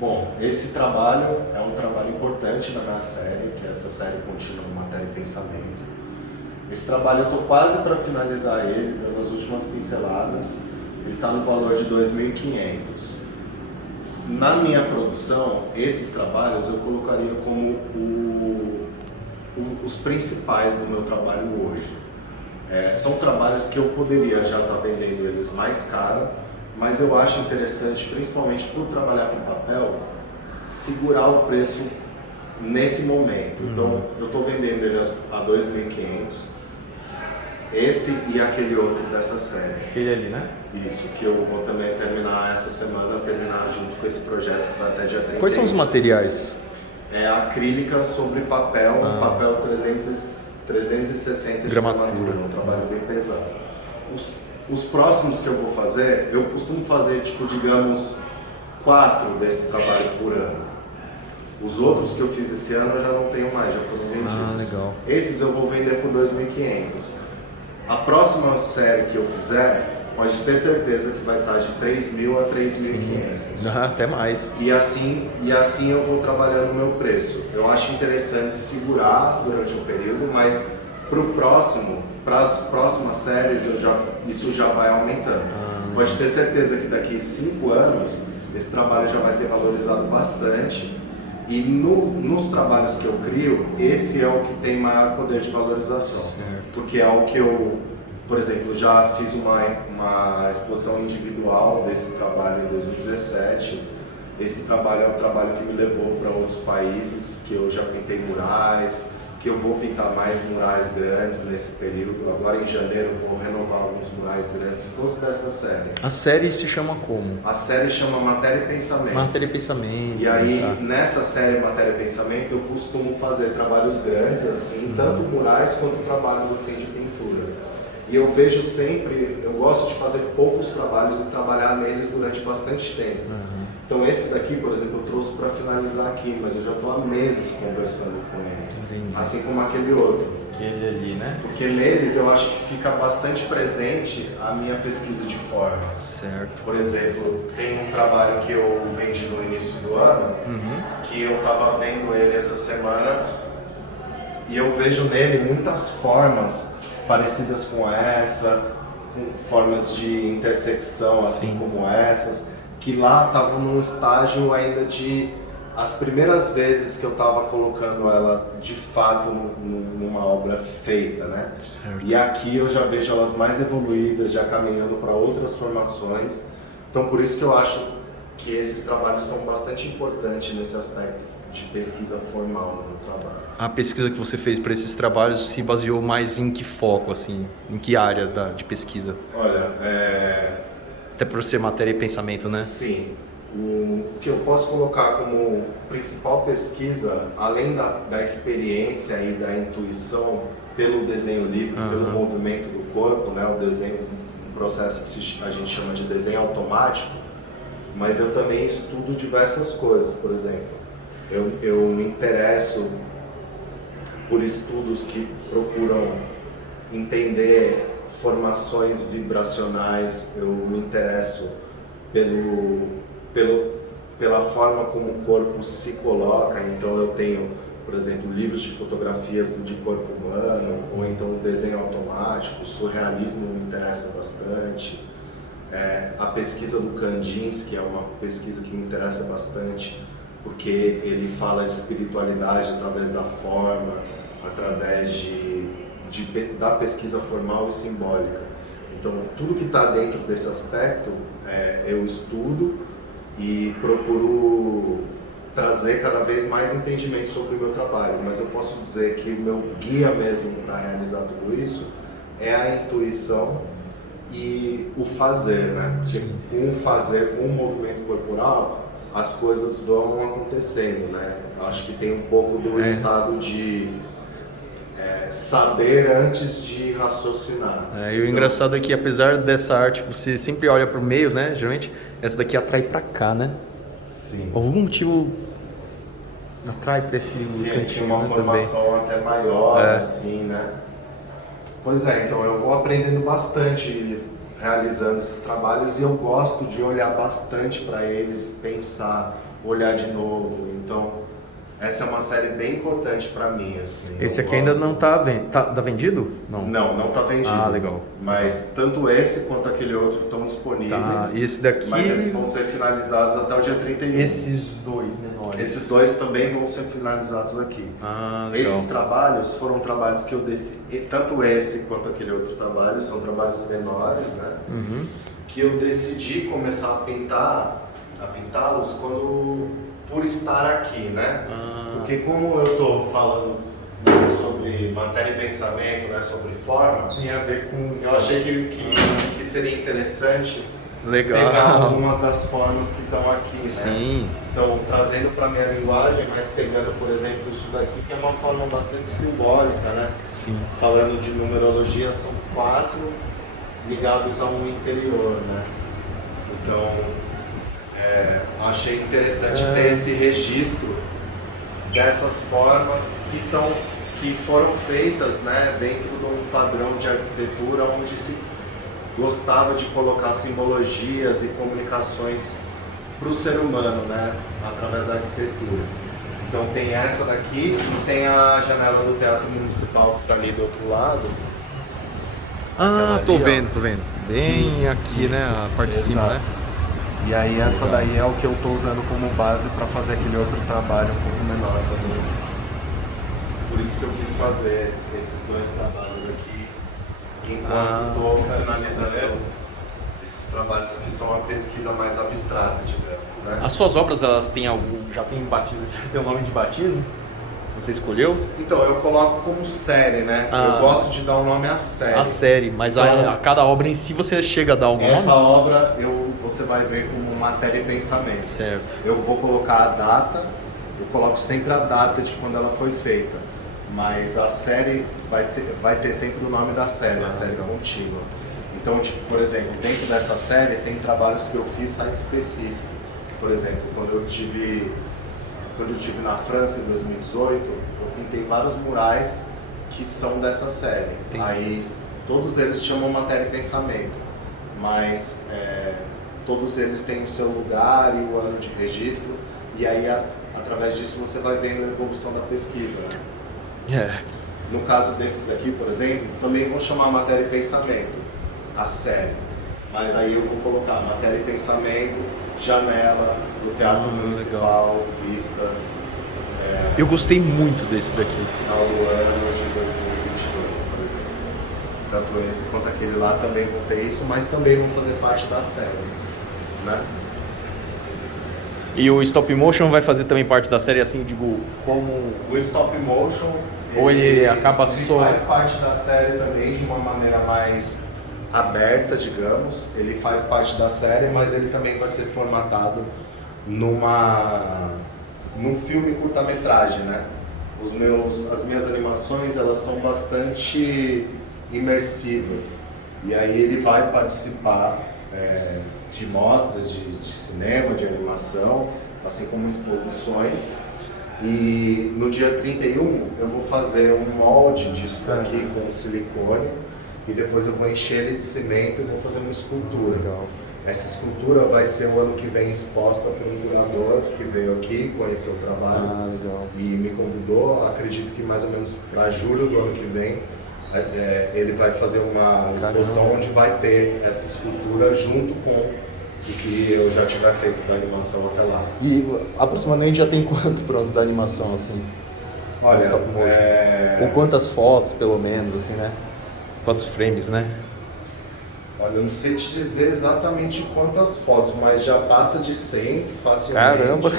Bom, esse trabalho é um trabalho importante da minha série, que é essa série contínua Matéria e Pensamento. Esse trabalho eu estou quase para finalizar ele, dando as últimas pinceladas. Ele está no valor de 2.500. Na minha produção, esses trabalhos eu colocaria como os principais do meu trabalho hoje. São trabalhos que eu poderia já estar vendendo eles mais caro, mas eu acho interessante, principalmente por trabalhar com papel, segurar o preço nesse momento. Então, eu estou vendendo ele a 2.500, esse e aquele outro dessa série. Aquele ali, né? Isso, que eu vou também terminar essa semana, terminar junto com esse projeto que vai até dia 30. Quais são os materiais? É acrílica sobre papel, papel 360 de gramatura, um trabalho bem pesado. Os próximos que eu vou fazer, eu costumo fazer, tipo, digamos, 4 desse trabalho por ano. Os outros que eu fiz esse ano eu já não tenho mais, já foram vendidos. Legal. Esses eu vou vender por 2.500. A próxima série que eu fizer, pode ter certeza que vai estar de 3.000 a 3.500. Até mais. E assim eu vou trabalhando o meu preço. Eu acho interessante segurar durante um período, mas para as próximas séries isso já vai aumentando. Pode ter certeza que daqui 5 anos esse trabalho já vai ter valorizado bastante. E nos trabalhos que eu crio, esse é o que tem maior poder de valorização. Certo. Porque é o que eu, por exemplo, já fiz uma exposição individual desse trabalho em 2017. Esse trabalho é um trabalho que me levou para outros países, que eu já pintei murais, que eu vou pintar mais murais grandes nesse período. Agora em janeiro eu vou renovar alguns murais grandes, todos dessa série. A série se chama como? A série chama Matéria e Pensamento. Matéria e Pensamento. E aí, nessa série Matéria e Pensamento, eu costumo fazer trabalhos grandes, assim, tanto murais quanto trabalhos assim de pintura. E eu vejo sempre, eu gosto de fazer poucos trabalhos e trabalhar neles durante bastante tempo. Então esse daqui, por exemplo, eu trouxe para finalizar aqui, mas eu já estou há meses conversando com eles. Entendi. Assim como aquele outro. Aquele ali, né? Porque neles eu acho que fica bastante presente a minha pesquisa de formas. Certo. Por exemplo, tem um trabalho que eu vendi no início do ano, que eu estava vendo ele essa semana, e eu vejo nele muitas formas parecidas com essa, com formas de intersecção assim como essas, que lá estavam num estágio ainda de as primeiras vezes que eu estava colocando ela de fato numa obra feita, né? Certo. E aqui eu já vejo elas mais evoluídas, já caminhando para outras formações. Então por isso que eu acho que esses trabalhos são bastante importantes nesse aspecto de pesquisa formal no meu trabalho. A pesquisa que você fez para esses trabalhos se baseou mais em que foco, assim? Em que área de pesquisa? Olha, Até por ser matéria e pensamento, né? sim. O que eu posso colocar como principal pesquisa, além da experiência e da intuição pelo desenho livre, pelo movimento do corpo, né? O desenho, um processo que a gente chama de desenho automático, mas eu também estudo diversas coisas. Por exemplo, eu me interesso por estudos que procuram entender formações vibracionais, eu me interesso pela forma como o corpo se coloca. Então eu tenho, por exemplo, livros de fotografias de corpo humano, ou então o desenho automático, o surrealismo me interessa bastante. A pesquisa do Kandinsky é uma pesquisa que me interessa bastante, porque ele fala de espiritualidade através da forma, através da pesquisa formal e simbólica. Então, tudo que está dentro desse aspecto, eu estudo e procuro trazer cada vez mais entendimento sobre o meu trabalho. Mas eu posso dizer que o meu guia mesmo para realizar tudo isso é a intuição e o fazer, né? Porque com o fazer, com o movimento corporal, as coisas vão acontecendo, né? Acho que tem um pouco do estado de saber antes de raciocinar. E o engraçado é que, apesar dessa arte, você sempre olha para o meio, né? Geralmente, essa daqui atrai para cá, né? Sim. Por algum motivo atrai para esse Sim, cantinho, uma né, formação também. até maior, assim, né? Pois é, então eu vou aprendendo bastante realizando esses trabalhos, e eu gosto de olhar bastante para eles, pensar olhar de novo. Então, essa é uma série bem importante para mim, assim. Esse aqui ainda não tá vendido? Não tá vendido. Ah, legal. Mas tanto esse quanto aquele outro estão disponíveis. Tá, e esse daqui... Mas eles vão ser finalizados até o dia 31. Esses dois menores. Esses dois também vão ser finalizados aqui. Ah, legal. Esses trabalhos foram trabalhos que eu decidi, tanto esse quanto aquele outro trabalho, são trabalhos menores, né? Uhum. Que eu decidi começar a pintá-los por estar aqui, né? Porque como eu estou falando sobre matéria e pensamento, né, sobre forma, Tem a ver com... eu achei que seria interessante Legal. pegar algumas das formas que estão aqui, Sim. né? Então, trazendo para minha linguagem, mas pegando, por exemplo, isso daqui, que é uma forma bastante simbólica, né? Sim. Falando de numerologia, são 4 ligados a um interior, né? Então, achei interessante ter esse registro dessas formas que foram feitas, né, dentro de um padrão de arquitetura onde se gostava de colocar simbologias e comunicações para o ser humano, né, através da arquitetura. Então tem essa daqui e tem a janela do Teatro Municipal que está ali do outro lado. Ah, tô ali, vendo. Bem aqui, né, a parte de cima, né? E aí essa daí é o que eu estou usando como base para fazer aquele outro trabalho um pouco menor também. Por isso que eu quis fazer esses dois trabalhos aqui, enquanto estou finalizando esses trabalhos que são a pesquisa mais abstrata, digamos, né? As suas obras, elas têm já tem batismo, já tem o nome de batismo? Você escolheu? Então, eu coloco como série, né? Eu gosto de dar um nome à série. A série, mas Então, a cada obra em si você chega a dar algum essa nome? obra você vai ver como matéria e pensamento. Certo. Eu vou colocar a data, eu coloco sempre a data de quando ela foi feita, mas a série vai ter sempre o nome da série, a série contínua. Então, tipo, por exemplo, dentro dessa série tem trabalhos que eu fiz site específico. Por exemplo, quando eu tive na França em 2018, eu pintei vários murais que são dessa série. Entendi. Aí todos eles chamam matéria e pensamento, mas todos eles têm o seu lugar e o ano de registro, e aí através disso você vai vendo a evolução da pesquisa, né? No caso desses aqui, por exemplo, também vão chamar matéria e pensamento, a série, mas aí eu vou colocar matéria e pensamento, janela do Teatro Municipal, legal. Vista. Eu gostei muito desse daqui. Final do ano de 2022, por exemplo. Tanto esse quanto aquele lá também vão ter isso, mas também vão fazer parte da série, né? E o stop motion vai fazer também parte da série, assim, digo, como... O stop motion, ou ele acaba só... faz parte da série também de uma maneira mais aberta, digamos. Ele faz parte da série, mas ele também vai ser formatado num filme curta-metragem, né? As minhas animações, elas são bastante imersivas. E aí ele vai participar de mostras de cinema, de animação, assim como exposições. E no dia 31 eu vou fazer um molde disso daqui com silicone e depois eu vou encher ele de cimento e vou fazer uma escultura. Legal. Essa escultura vai ser o ano que vem exposta por um curador que veio aqui, conheceu o trabalho e me convidou. Acredito que mais ou menos para julho do ano que vem ele vai fazer uma exposição onde vai ter essa escultura junto com o que eu já tiver feito da animação até lá. E aproximadamente já tem quanto pronto da animação, assim? Olha, ou quantas fotos, pelo menos, assim, né? Quantos frames, né? Olha, eu não sei te dizer exatamente quantas fotos, mas já passa de 100 facilmente. Caramba!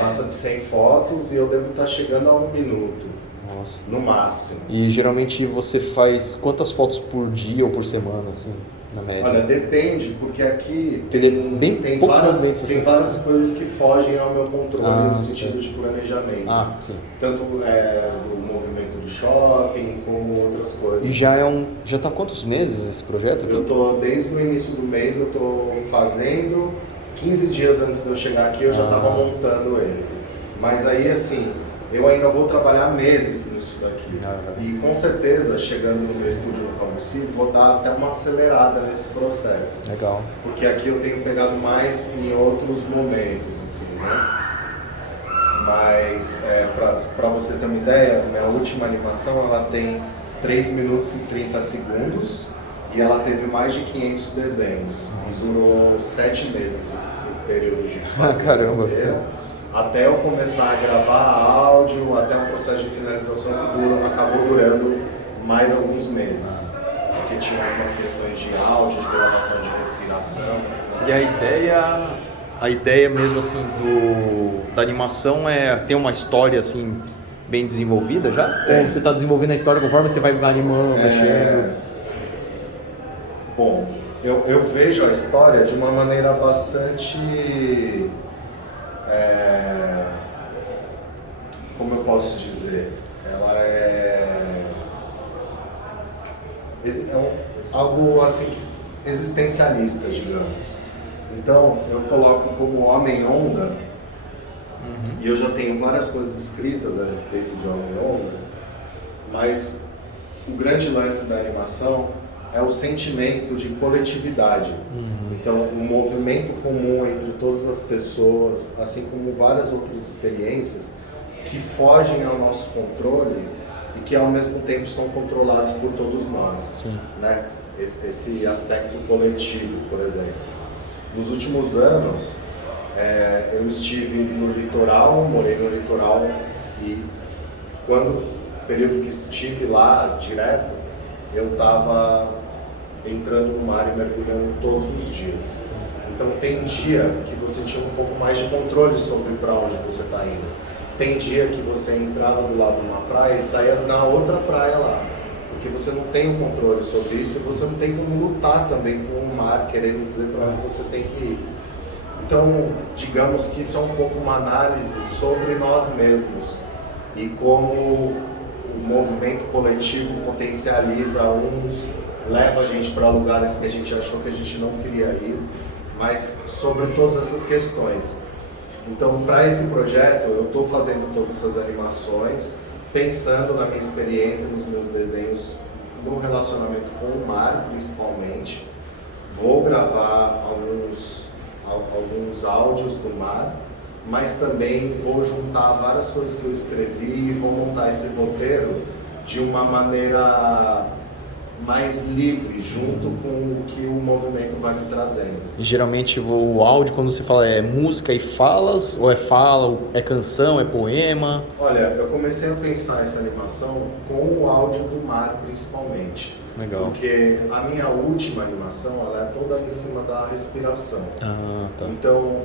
Passa de 100 fotos e eu devo estar chegando a 1 minuto. Nossa. No máximo. E geralmente você faz quantas fotos por dia ou por semana, assim, na média? Olha, depende, porque aqui tem várias coisas que fogem ao meu controle no sentido de planejamento. Sim. Tanto do movimento do shopping, como outras coisas. E já tá há quantos meses esse projeto aqui? Eu tô, desde o início do mês, eu tô fazendo, 15 dias antes de eu chegar aqui eu já estava montando ele. Mas aí, assim, eu ainda vou trabalhar meses nisso daqui. E com certeza, chegando no meu estúdio no Camusim, vou dar até uma acelerada nesse processo. Legal. Porque aqui eu tenho pegado mais em outros momentos, assim, né? Mas, para você ter uma ideia, minha última animação, ela tem 3 minutos e 30 segundos e ela teve mais de 500 desenhos. Nossa. E durou 7 meses o período de fazer a roteira. Até eu começar a gravar áudio, até o processo de finalização que acabou durando mais alguns meses. Porque tinha algumas questões de áudio, de gravação de respiração. E a ideia mesmo assim da animação é ter uma história assim bem desenvolvida já? Ou você está desenvolvendo a história conforme você vai animando, mexendo? Bom, eu vejo a história de uma maneira bastante... como eu posso dizer? Ela é algo assim existencialista, digamos. Então, eu coloco como Homem-Onda, e eu já tenho várias coisas escritas a respeito de Homem-Onda, mas o grande lance da animação é o sentimento de coletividade. Então, um movimento comum entre todas as pessoas, assim como várias outras experiências que fogem ao nosso controle e que ao mesmo tempo são controlados por todos nós. Sim. Né? Esse aspecto coletivo, por exemplo. Nos últimos anos, eu estive no litoral, morei no litoral e quando, período que estive lá direto, eu estava entrando no mar e mergulhando todos os dias. Então tem dia que você tinha um pouco mais de controle sobre para onde você está indo. Tem dia que você entrava do lado de uma praia e saía na outra praia lá. Porque você não tem o controle sobre isso e você não tem como lutar também com o mar, querendo dizer para onde você tem que ir. Então, digamos que isso é um pouco uma análise sobre nós mesmos e como o movimento coletivo potencializa uns, leva a gente para lugares que a gente achou que a gente não queria ir, mas sobre todas essas questões. Então, para esse projeto, eu estou fazendo todas essas animações, pensando na minha experiência, nos meus desenhos, no relacionamento com o mar, principalmente. Vou gravar alguns áudios do mar, mas também vou juntar várias coisas que eu escrevi e vou montar esse roteiro de uma maneira mais livre, junto com o que o movimento vai me trazendo. E geralmente o áudio, quando você fala, é música e falas, ou é fala, é canção, é poema? Olha, eu comecei a pensar essa animação com o áudio do mar, principalmente. Legal. Porque a minha última animação, ela é toda em cima da respiração. Ah, tá. Então,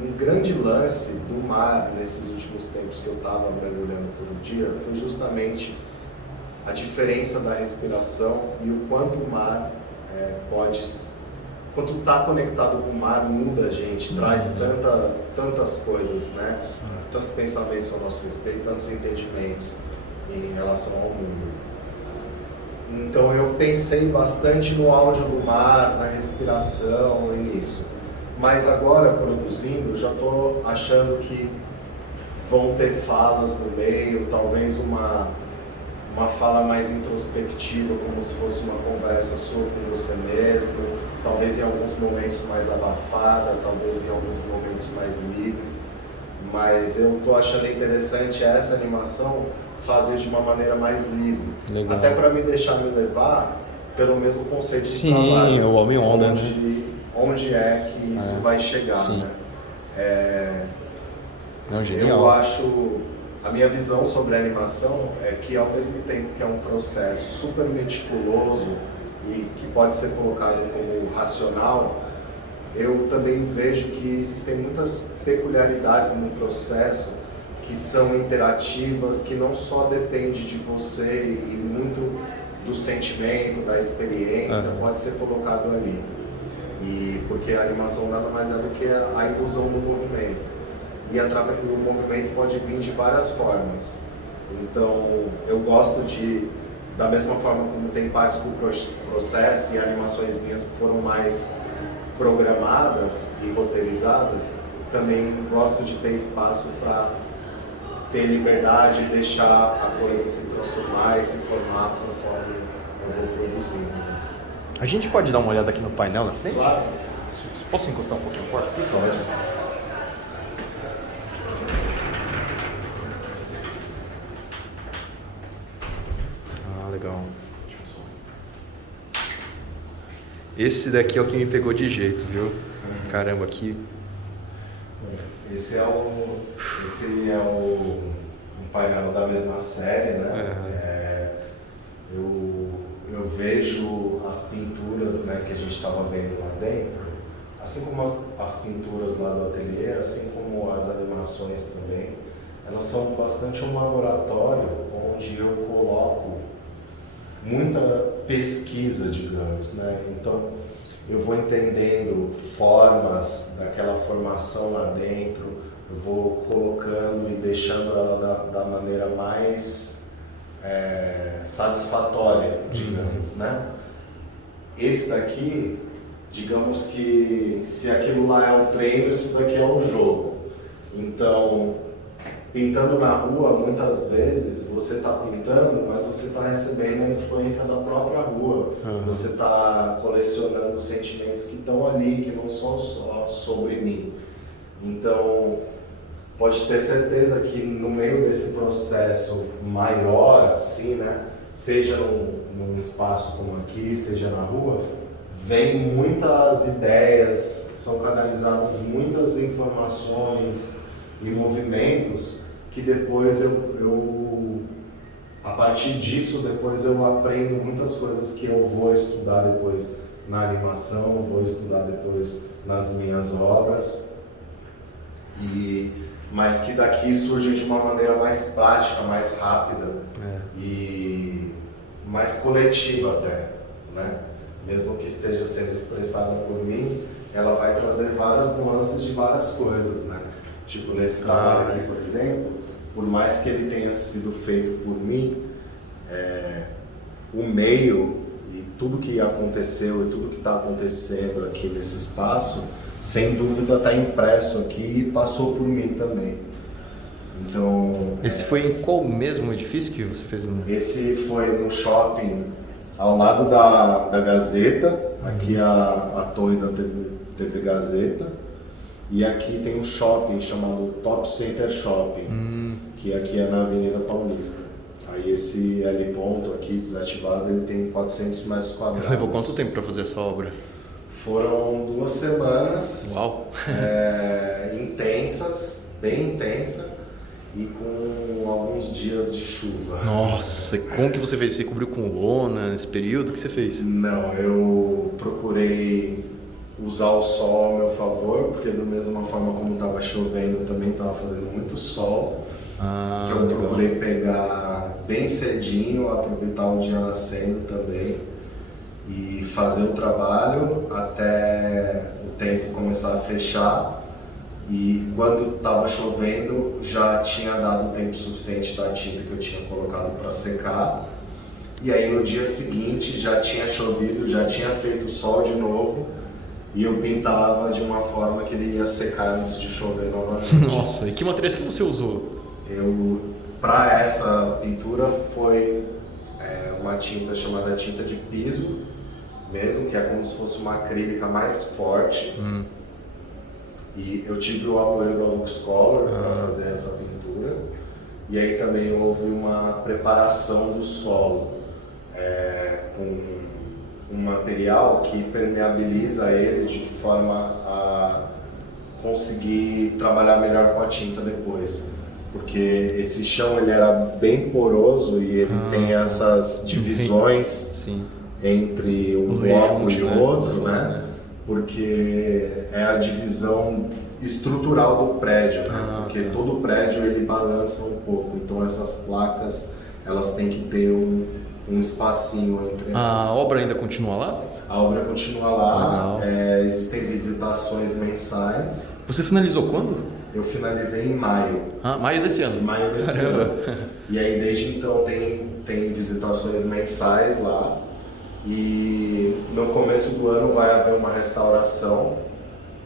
um grande lance do mar, nesses últimos tempos que eu estava mergulhando todo dia, foi justamente a diferença da respiração e o quanto o mar quanto está conectado com o mar muda a gente, traz tantas coisas, né? Tantos pensamentos ao nosso respeito, tantos entendimentos em relação ao mundo. Então eu pensei bastante no áudio do mar, na respiração e nisso. Mas agora, produzindo, já estou achando que vão ter falas no meio, talvez uma fala mais introspectiva, como se fosse uma conversa sua com você mesmo, talvez em alguns momentos mais abafada, talvez em alguns momentos mais livre. Mas eu estou achando interessante essa animação fazer de uma maneira mais livre. Legal. Até para me deixar me levar pelo mesmo conceito de Sim, trabalho. o Homem-Onda. Onde é que isso vai chegar, sim. né? Não, genial. Eu acho... A minha visão sobre a animação é que, ao mesmo tempo que é um processo super meticuloso e que pode ser colocado como racional, eu também vejo que existem muitas peculiaridades no processo que são interativas, que não só depende de você e muito do sentimento, da experiência, pode ser colocado ali. E porque a animação nada mais é do que a ilusão do movimento. E através do movimento pode vir de várias formas. Então, eu gosto da mesma forma como tem partes do processo e animações minhas que foram mais programadas e roteirizadas, também gosto de ter espaço para ter liberdade e deixar a coisa se transformar e se formar conforme eu vou produzindo. A gente pode dar uma olhada aqui no painel na frente? Claro. Posso encostar um pouquinho no quarto aqui? Só? Ah, legal. Esse daqui é o que me pegou de jeito, viu? Caramba, aqui. Esse é um painel da mesma série, né? Eu vejo as pinturas, né, que a gente estava vendo lá dentro, assim como as pinturas lá do ateliê, assim como as animações também, elas são bastante um laboratório onde eu coloco muita pesquisa, digamos, né? Então, eu vou entendendo formas daquela formação lá dentro, eu vou colocando e deixando ela da maneira mais satisfatória, digamos, né? Esse daqui, digamos que se aquilo lá é um treino, isso daqui é um jogo. Então, pintando na rua, muitas vezes você está pintando, mas você está recebendo a influência da própria rua. Você está colecionando sentimentos que estão ali, que não são só sobre mim. Então, pode ter certeza que no meio desse processo maior, assim, né, seja num espaço como aqui, seja na rua, vem muitas ideias, são canalizadas muitas informações e movimentos que depois a partir disso, depois eu aprendo muitas coisas que eu vou estudar depois na animação, vou estudar depois nas minhas obras, mas que daqui surge de uma maneira mais prática, mais rápida e mais coletiva até, né? Mesmo que esteja sendo expressada por mim, ela vai trazer várias nuances de várias coisas, né? Tipo, nesse trabalho aqui, por exemplo, por mais que ele tenha sido feito por mim, o meio e tudo que aconteceu e tudo que está acontecendo aqui nesse espaço, sem dúvida está impresso aqui e passou por mim também. Então... Esse foi em qual mesmo edifício que você fez? Esse foi no shopping ao lado da Gazeta, aqui a torre da TV Gazeta, e aqui tem um shopping chamado Top Center Shopping, que aqui é na Avenida Paulista. Aí esse L ponto aqui desativado, ele tem 400 metros quadrados. Levou quanto tempo para fazer essa obra? Foram 2 semanas. Uau. Intensas, bem intensas, e com alguns dias de chuva. Nossa, e como que você fez? Você cobriu com lona nesse período? O que você fez? Não, eu procurei usar o sol ao meu favor, porque da mesma forma como estava chovendo, também estava fazendo muito sol. Então eu procurei pegar bem cedinho, aproveitar o dia nascendo também e fazer o trabalho até o tempo começar a fechar. E quando estava chovendo, já tinha dado o tempo suficiente da tinta que eu tinha colocado para secar. E aí no dia seguinte já tinha chovido, já tinha feito sol de novo. E eu pintava de uma forma que ele ia secar antes de chover novamente. Nossa, e que materiais que você usou? Para essa pintura foi uma tinta chamada tinta de piso, mesmo, que é como se fosse uma acrílica mais forte. E eu tive o apoio da Lux Color para fazer essa pintura. E aí também houve uma preparação do solo com um material que permeabiliza ele de forma a conseguir trabalhar melhor com a tinta depois. Porque esse chão ele era bem poroso e ele tem essas divisões entre um bloco e outro, né? Porque é a divisão estrutural do prédio, né? Porque todo prédio ele balança um pouco, então essas placas elas têm que ter um espacinho entre elas. A obra ainda continua lá? A obra continua lá, existem visitações mensais. Você finalizou quando? Eu finalizei em maio. Maio desse ano? Em maio desse ano. E aí desde então tem visitações mensais lá. E no começo do ano vai haver uma restauração.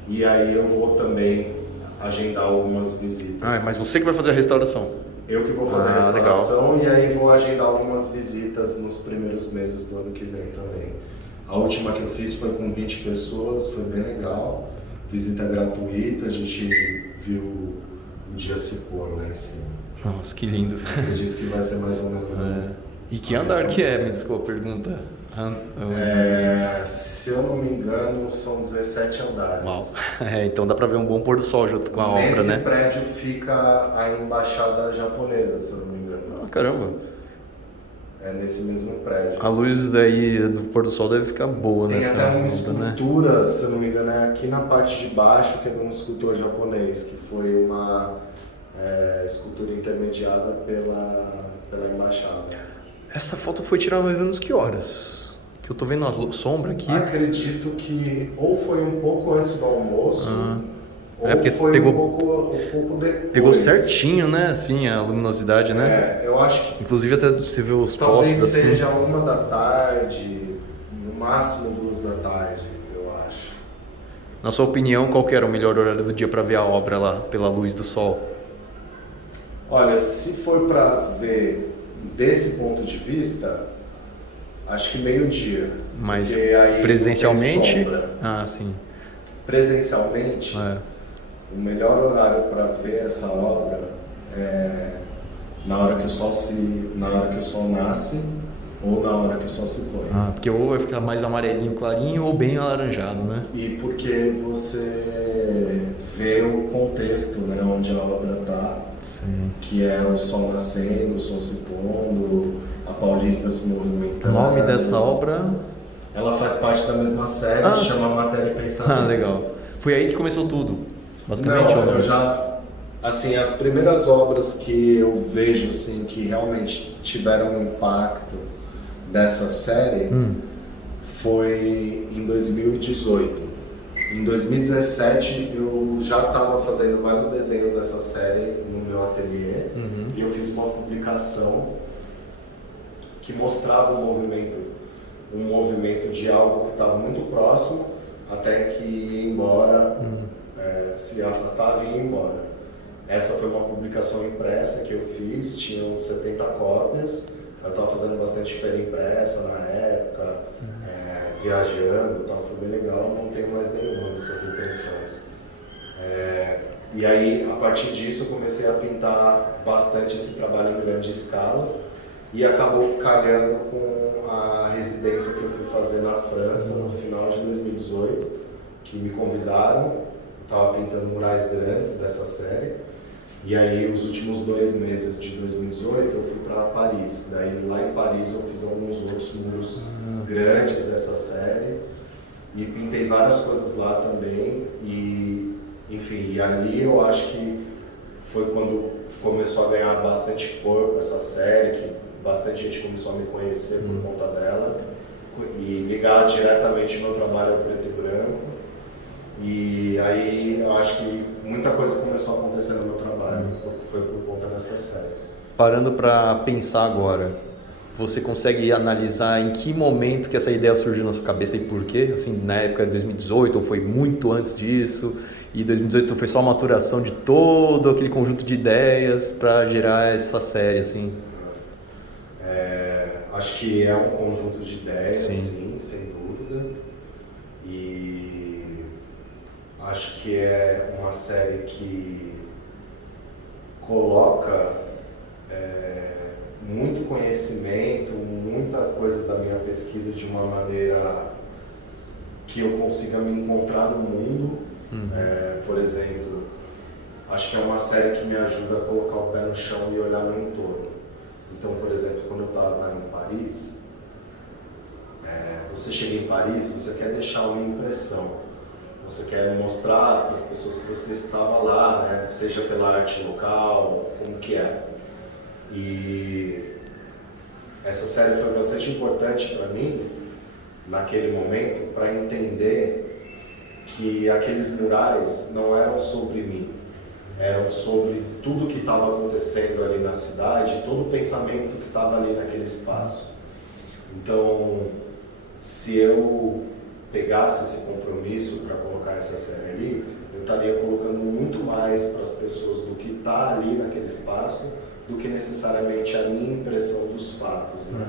E aí eu vou também agendar algumas visitas. Mas você que vai fazer a restauração? Eu que vou fazer a legal. restauração e aí vou agendar algumas visitas nos primeiros meses do ano que vem também. A última que eu fiz foi com 20 pessoas, foi bem legal. Visita gratuita, a gente viu o dia se pôr lá em cima. Nossa, que lindo. Acredito que vai ser mais ou menos. E que andar que é? Me desculpa a pergunta. Se eu não me engano, são 17 andares. Uau. Então dá pra ver um bom pôr do sol junto com a obra, né? Nesse prédio fica a embaixada japonesa, se eu não me engano. Caramba. É nesse mesmo prédio. A luz daí do pôr do sol deve ficar boa nessa Tem até uma obra, escultura, né? se eu não me engano, é aqui na parte de baixo, que é de um escultor japonês, que foi uma escultura intermediada pela embaixada. Essa foto foi tirada mais ou menos que horas? Que eu tô vendo a sombra aqui. Acredito que ou foi um pouco antes do almoço, ou porque foi pegou, um pouco depois. Pegou certinho, né? Assim, a luminosidade, né? Eu acho que inclusive até você vê os talvez postes assim. seja 1h, no máximo 2h, eu acho. Na sua opinião, qual que era o melhor horário do dia para ver a obra lá, pela luz do sol? Olha, se for para ver desse ponto de vista, acho que meio-dia. Mas aí presencialmente? Ah, sim. Presencialmente, o melhor horário para ver essa obra é na hora que o sol nasce ou na hora que o sol se põe. Porque ou vai ficar mais amarelinho clarinho ou bem alaranjado, né? E porque você vê o contexto, né, onde a obra está, que é o sol nascendo, o sol se pondo, a Paulista se movimentando. O nome dessa obra? Ela faz parte da mesma série, chama Matéria e Pensamento. Legal. Foi aí que começou tudo, basicamente? Não, eu já... Assim, as primeiras obras que eu vejo, assim, que realmente tiveram um impacto dessa série foi em 2018. Em 2017 eu já estava fazendo vários desenhos dessa série no meu ateliê e eu fiz uma publicação que mostrava um movimento de algo que estava muito próximo até que ia embora, se afastava e ia embora. Essa foi uma publicação impressa que eu fiz, tinha uns 70 cópias. Eu estava fazendo bastante feira impressa na época, viajando, foi bem legal, não tenho mais nenhuma dessas impressões. E aí, a partir disso, eu comecei a pintar bastante esse trabalho em grande escala e acabou calhando com a residência que eu fui fazer na França no final de 2018, que me convidaram, eu estava pintando murais grandes dessa série. E aí, os últimos 2 meses de 2018, eu fui para Paris. Daí, lá em Paris, eu fiz alguns outros muros grandes dessa série e pintei várias coisas lá também. E, enfim, e ali eu acho que foi quando começou a ganhar bastante corpo essa série, que bastante gente começou a me conhecer por conta dela e ligar diretamente o meu trabalho ao preto e branco. E aí eu acho que muita coisa começou a acontecer no meu trabalho, porque foi por conta dessa série. Parando para pensar agora, você consegue analisar em que momento que essa ideia surgiu na sua cabeça e por quê? Assim, na época de 2018 ou foi muito antes disso? E 2018 foi só a maturação de todo aquele conjunto de ideias para gerar essa série, assim? Acho que é um conjunto de ideias, sim, sem dúvida. E acho que é uma série que coloca muito conhecimento, muita coisa da minha pesquisa de uma maneira que eu consiga me encontrar no mundo. Por exemplo, acho que é uma série que me ajuda a colocar o pé no chão e olhar no entorno. Então, por exemplo, quando eu estava em Paris, você chega em Paris, você quer deixar uma impressão. Você quer mostrar para as pessoas que você estava lá, né? Seja pela arte local, como que é. E essa série foi bastante importante para mim, naquele momento, para entender que aqueles murais não eram sobre mim, eram sobre tudo que estava acontecendo ali na cidade, todo o pensamento que estava ali naquele espaço. Então, se eu pegasse esse compromisso para colocar essa série ali, eu estaria colocando muito mais para as pessoas do que está ali naquele espaço do que necessariamente a minha impressão dos fatos, né?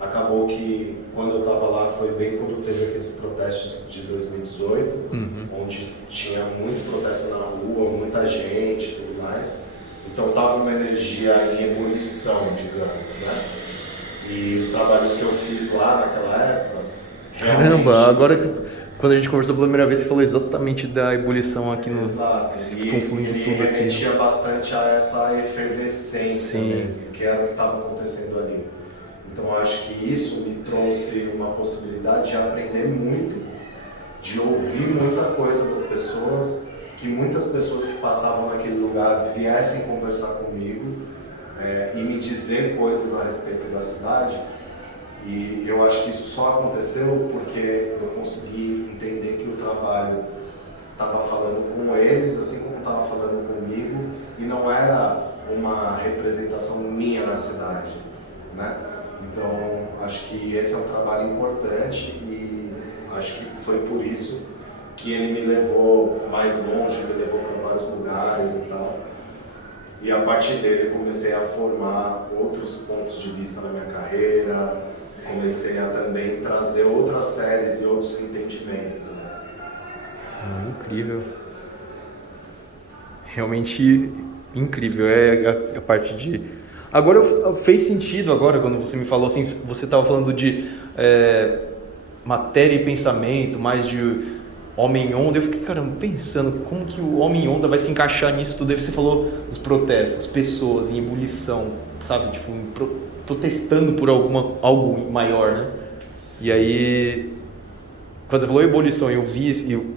Acabou que quando eu estava lá foi bem quando teve aqueles protestos de 2018, onde tinha muito protesto na rua, muita gente e tudo mais. Então estava uma energia em ebulição, digamos, né? E os trabalhos que eu fiz lá naquela época, realmente... Caramba, quando a gente conversou pela primeira vez, você falou exatamente da ebulição aqui no... Exato, e ele remetia bastante a essa efervescência mesmo, que era o que estava acontecendo ali. Então eu acho que isso me trouxe uma possibilidade de aprender muito, de ouvir muita coisa das pessoas, que muitas pessoas que passavam naquele lugar viessem conversar comigo e me dizer coisas a respeito da cidade. E eu acho que isso só aconteceu porque eu consegui entender que o trabalho estava falando com eles, assim como estava falando comigo, e não era uma representação minha na cidade, né? Então, acho que esse é um trabalho importante e acho que foi por isso que ele me levou mais longe, me levou para vários lugares e tal. E a partir dele eu comecei a formar outros pontos de vista na minha carreira, comecei a também trazer outras séries e outros entendimentos, né? Incrível. Realmente incrível. É a parte de... Agora fez sentido agora quando você me falou assim, você estava falando de matéria e pensamento, mais de homem-onda. Eu fiquei, caramba, pensando como que o homem-onda vai se encaixar nisso tudo. Aí você falou dos protestos, pessoas em ebulição, sabe? Tipo, protestando por algo maior, né? Sim. E aí, quando você falou ebulição, eu vi, eu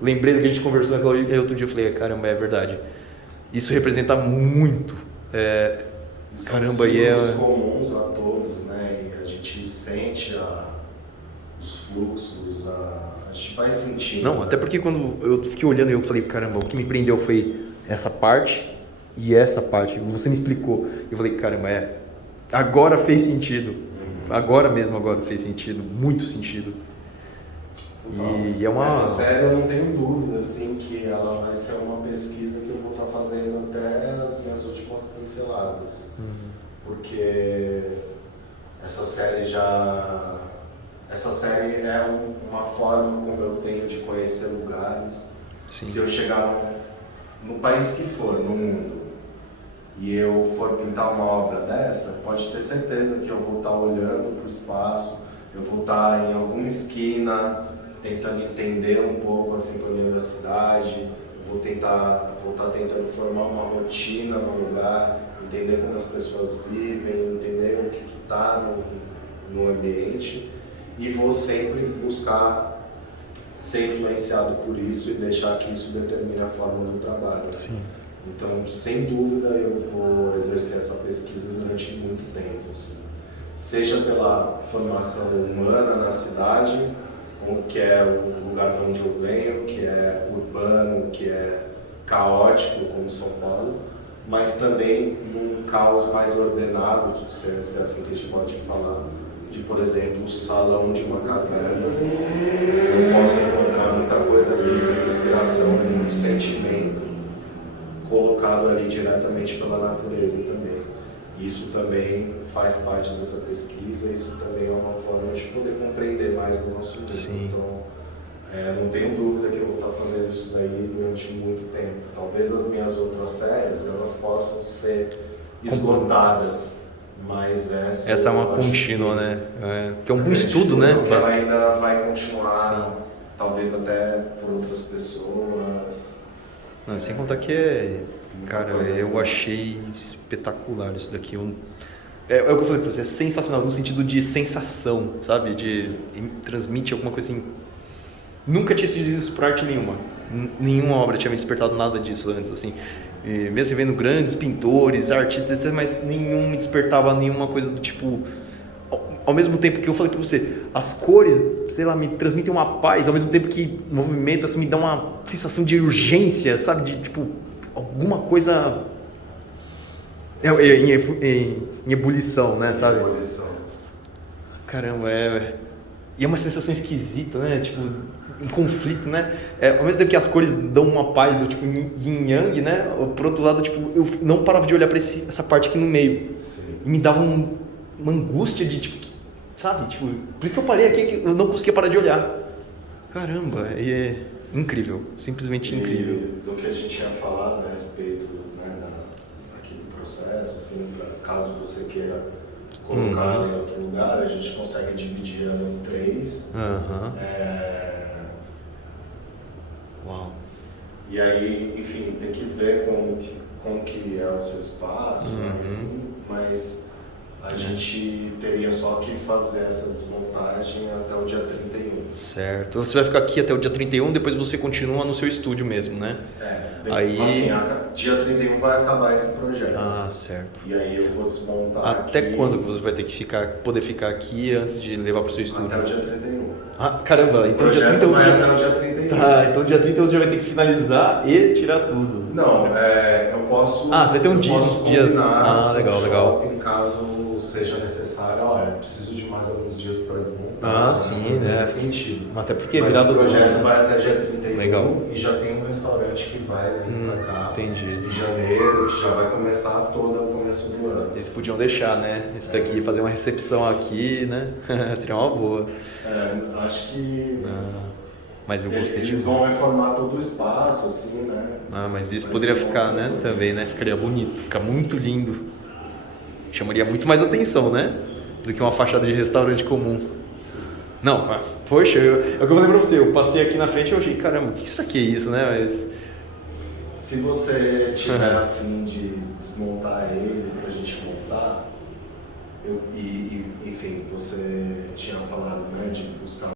lembrei do que a gente conversou naquele outro dia, eu falei, caramba, é verdade. Isso representa muito. Caramba, e são comuns a todos, né? E a gente sente os fluxos, a gente vai sentindo. Não, até porque quando eu fiquei olhando, eu falei, caramba, o que me prendeu foi essa parte e essa parte. Você me explicou. Eu falei, caramba, agora fez sentido. Agora fez sentido, muito sentido. E é uma... Essa série eu não tenho dúvida, assim, que ela vai ser uma pesquisa que eu vou estar fazendo até as minhas últimas pinceladas. Porque essa série é uma forma como eu tenho de conhecer lugares. Sim. Se eu chegar no país que for, no mundo, e eu for pintar uma obra dessa, pode ter certeza que eu vou estar olhando para o espaço, eu vou estar em alguma esquina, tentando entender um pouco a sintonia da cidade, vou estar tentando formar uma rotina no lugar, entender como as pessoas vivem, entender o que está no ambiente, e vou sempre buscar ser influenciado por isso e deixar que isso determine a forma do trabalho. Sim. Então, sem dúvida, eu vou exercer essa pesquisa durante muito tempo, assim. Seja pela formação humana na cidade, que é o lugar de onde eu venho, que é urbano, que é caótico, como São Paulo, mas também num caos mais ordenado, se é assim que a gente pode falar, de, por exemplo, o salão de uma caverna. Eu posso encontrar muita coisa ali, muita inspiração, muito sentimento colocado ali diretamente pela natureza também. Isso também faz parte dessa pesquisa, isso também é uma forma de poder compreender mais do nosso mundo. Sim. Então, não tenho dúvida que eu vou estar fazendo isso daí durante muito tempo. Talvez as minhas outras séries, elas possam ser esgotadas, mas essa é uma contínua, né? Que é um estudo, né? Que ela ainda vai continuar, sim, talvez até por outras pessoas. Não, sem contar que cara, eu achei espetacular isso daqui. É o que eu falei pra você, é sensacional no sentido de sensação, sabe? Transmite alguma coisa assim. Nunca tinha sido isso pra arte nenhuma. Nenhuma obra tinha me despertado nada disso antes, assim. E mesmo vendo grandes pintores, artistas, mas nenhum me despertava nenhuma coisa do tipo... Ao mesmo tempo que eu falei pra você, as cores, sei lá, me transmitem uma paz, ao mesmo tempo que o movimento assim, me dá uma sensação de urgência, sabe? De tipo, alguma coisa em ebulição, né? Sabe? Ebulição. Caramba, E é uma sensação esquisita, né? Tipo, em conflito, né? Ao mesmo tempo que as cores dão uma paz do tipo yin yang, né? Por outro lado, tipo, eu não parava de olhar pra essa parte aqui no meio. Sim. E me dava uma angústia de, tipo, sabe? Tipo, por isso que eu parei aqui, que eu não conseguia parar de olhar. Caramba, e é incrível, simplesmente incrível. E do que a gente tinha falado a respeito, né, aqui do processo, assim, caso você queira colocar em outro lugar, a gente consegue dividir ela em 3. Uau. E aí, enfim, tem que ver como que é o seu espaço, né, enfim, mas a gente teria só que fazer essa desmontagem até o dia 31. Certo. Você vai ficar aqui até o dia 31, depois você continua no seu estúdio mesmo, né? Aí... Assim, dia 31 vai acabar esse projeto. Ah, certo. E aí eu vou desmontar até aqui. Quando que você vai ter que poder ficar aqui antes de levar para o seu estúdio? Até o dia 31. Ah, caramba, então o dia 30 vai até o dia 31. Tá, então dia 30 você já vai ter que finalizar e tirar tudo. Não, eu posso... Ah, você vai ter uns dias... Ah, legal, legal. Em caso seja necessário, olha, preciso de mais alguns dias para desmontar. Ah, sim, né? Nesse sentido. Até porque mas virado o projeto vai até dia 31. Legal. E já tem um restaurante que vai vir para cá. Entendi. Em janeiro, que já vai começar todo o começo do ano. Eles podiam deixar, né? Esse daqui, fazer uma recepção aqui, né? Seria uma boa. Acho que... Mas eu gostei de... Eles vão reformar todo o espaço, assim, né? Mas isso poderia ficar, né? Também, né? Ficaria bonito, fica muito lindo. Chamaria muito mais atenção, né? Do que uma fachada de restaurante comum. Não, poxa, é o que eu falei pra você. Eu passei aqui na frente e eu achei, caramba, o que será que é isso, né? Mas... Se você tiver a fim de desmontar ele pra gente montar, enfim, você tinha falado, né, de buscar